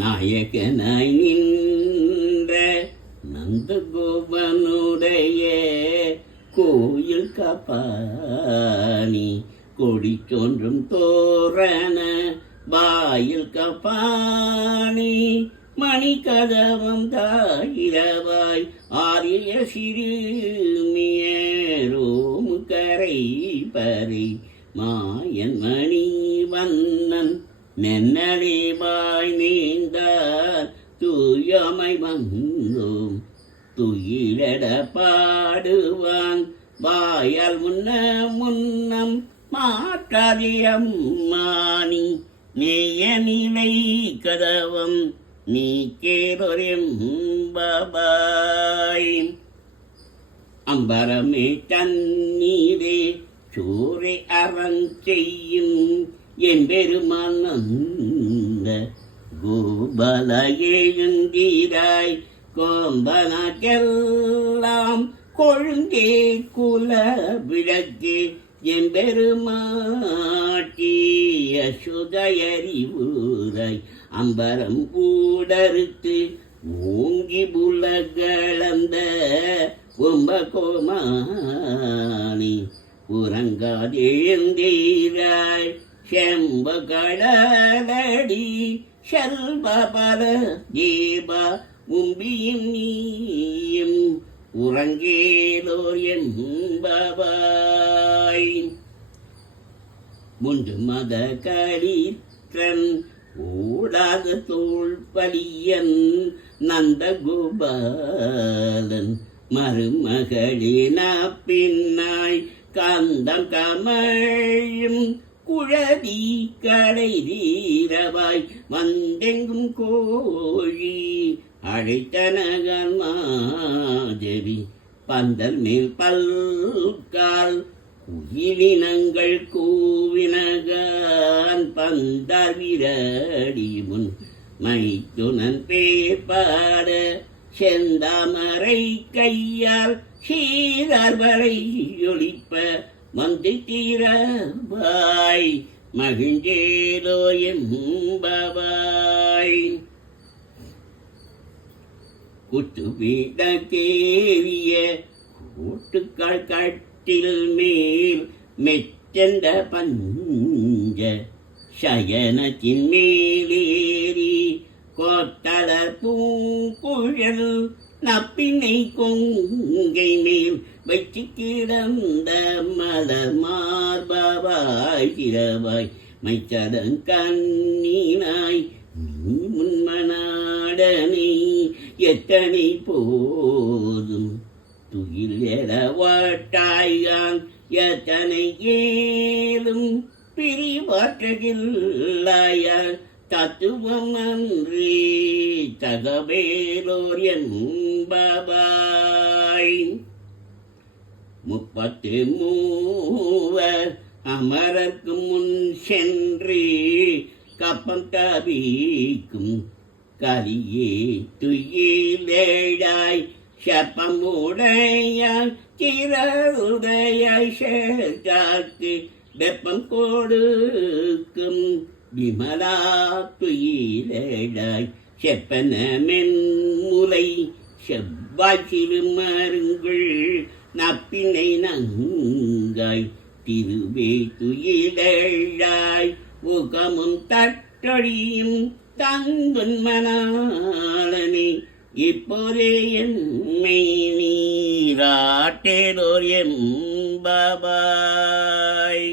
நாயகனாய் நின்ற நந்தகோபனுடைய கோயில் காப்பானி கொடி தோன்றும் தோரண வாயில் காப்பானி மணி கதவம் தாயிரவாய் ஆரிய சிறுமியரோமு கரை பறை மாயன் மணி வண்ணன் நென்னடிவாய் நீந்தார் தூயமை வந்தோம் துயிலட பாடுவான் வாயால் முன்னம் மாற்றாதியம்மானி நேய நிலை கதவம் நீ கேரொரெம் பாபாய். அம்பரமே தண்ணீரே சூரை அறஞ்செய்யும் என் பெருமானந்த கோபலையெழுந்தீராய் கோம்பனக்கெல்லாம் கொழுந்தே குல விளக்கே என் பெருமாட்டி அசுதயறிவுராய் அம்பரம் கூடறுத்து ஓங்கி புலகளந்த கும்பகோமானி உறங்காதேந்தீராய் செம்ப கடலடி செல்வபல ஜீபா உம்பியும் நீயும் உறங்கேலோர் என்பவாய். முண்டு மத கலித்தன் ஓடாத தோல் பலியன் நந்தகோபாலன் மருமகளின பின்னாய் காந்தம் கமழும் குழவி கடை தீரவாய் வந்தெங்கும் கோழி அழைத்தனகன் மாதவி பந்தல் மேல் பல்கால் உயிரினங்கள் கூவினகான் பந்தார் விரடி முன் மைத்துனன் பேர்பாட செந்தாமரை கையால் சீரார்வரை ஒளிப்ப வந்து தீரவாய் மகிழ்ந்தேலோ என்பவாய். குத்து வீட தேவிய கூட்டுக்கால் கட்டில் மேல் மெச்சந்த பஞ்ச சயனத்தின் மேலேறி கோத்தள பூங்குழல் நப்பினை கொங்கை மேல் வைத்து கிடந்த மலர் மார்பாவாய் திரவாய் மைச்சதங்கண்ணீனாய் நீ முன்மனாடனை எத்தனை போதும் துயில் எழவாட்டாயான் எத்தனை ஏலும் பிரிவாற்றுகில்லாயால் தத்துவம் அன்றி தகவேலோர் என்பவாய். 33 அமரர்க்கு முன் சென்று கப்பம் தவிக்கும் கலியே துயிலேழாய் சப்பமுடையாய் திரளுடையாய் சேர்த்தாக்கு வெப்பம் கொடுக்கும் விமலா துயிலேழாய் செப்பன மென்முலை செவ்வாய் சிறுமருங்குள் நப்பினை நங்காய் திருவே துயிலேழாய் உகமும் தட்டொழியும் தங்குன் மணாளனே இப்போதே என்மை நீராட்டேலோர் என்பவாய்.